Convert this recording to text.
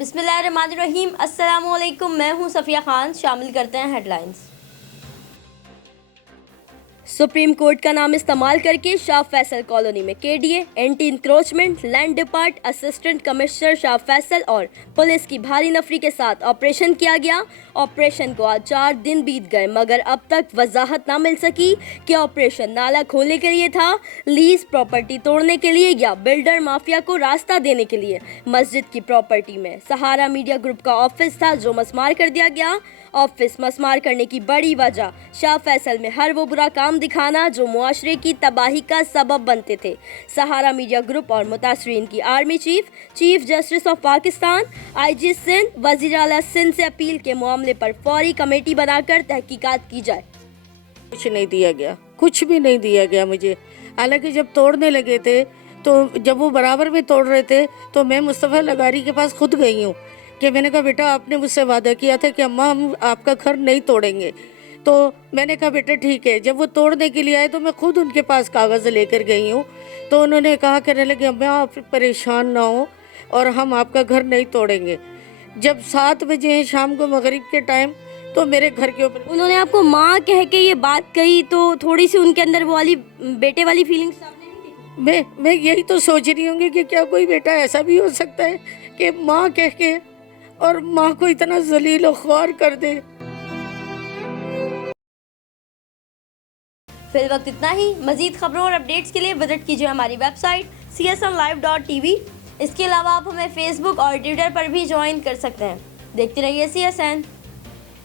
बिस्मिल्लाहिर्रहमानिर्रहीम। अस्सलामुअलैकुम। मैं हूं सफ़िया खान। शामिल करते हैं हेडलाइंस। सुप्रीम कोर्ट का नाम इस्तेमाल करके शाह फैसल कॉलोनी में KDA, anti encroachment, land depart, assistant commissioner Shah Faisal और पुलिस की भारी नफरी के साथ ऑपरेशन किया गया। ऑपरेशन को आज 4 दिन बीत गए, मगर अब तक वजाहत ना मिल सकी कि ऑपरेशन नाला खोलने के लिए था, लीज प्रॉपर्टी तोड़ने के लिए या बिल्डर माफिया को रास्ता देने के लिए। मस्जिद की प्रॉपर्टी में सहारा मीडिया ग्रुप का ऑफिस था जो मस्मार कर दिया गया। ऑफिस मस्मार करने की बड़ी वजह शाह फैसल में हर वो बुरा काम दिखाना जो मुआशरे की तबाही का सबब बनते थे। सहारा मीडिया ग्रुप और मुतासरीन की army chief, chief justice of Pakistan, IG Sindh, वजीर आला सिंध से अपील के मामले पर फौरी कमेटी बनाकर तहकीकात की जाए। कुछ नहीं दिया गया, कुछ भी नहीं दिया गया मुझे। हालांकि जब तोड़ने लगे थे तो जब वो बराबर में तोड़ रहे थे तो मैं मुस्तफ़ा लगारी के पास खुद गई हूँ कि मैंने कहा बेटा आपने मुझसे वादा किया था कि अम्मा हम आपका घर नहीं तोड़ेंगे। तो मैंने कहा बेटा ठीक है। जब वो तोड़ने के लिए आए तो मैं खुद उनके पास कागज़ लेकर गई हूँ। तो उन्होंने कहा कहने लगे अम्मा आप परेशान ना हो और हम आपका घर नहीं तोड़ेंगे। जब 7 बजे शाम को मगरिब के टाइम तो मेरे घर के ऊपर उन्होंने आपको माँ कह के ये बात कही तो थोड़ी सी उनके अंदर वो वाली बेटे वाली फीलिंग सामने नहीं दिखी? मैं यही तो सोच रही हूँ कि क्या कोई बेटा ऐसा भी हो सकता है कि माँ कह के और माँ को इतना जलील और ख्वार कर दे। फिल वक्त इतना ही। मजीद खबरों और अपडेट्स के लिए विजिट कीजिए हमारी वेबसाइट csnlive.tv। इसके अलावा आप हमें फेसबुक और ट्विटर पर भी ज्वाइन कर सकते हैं। देखते रहिए CSN।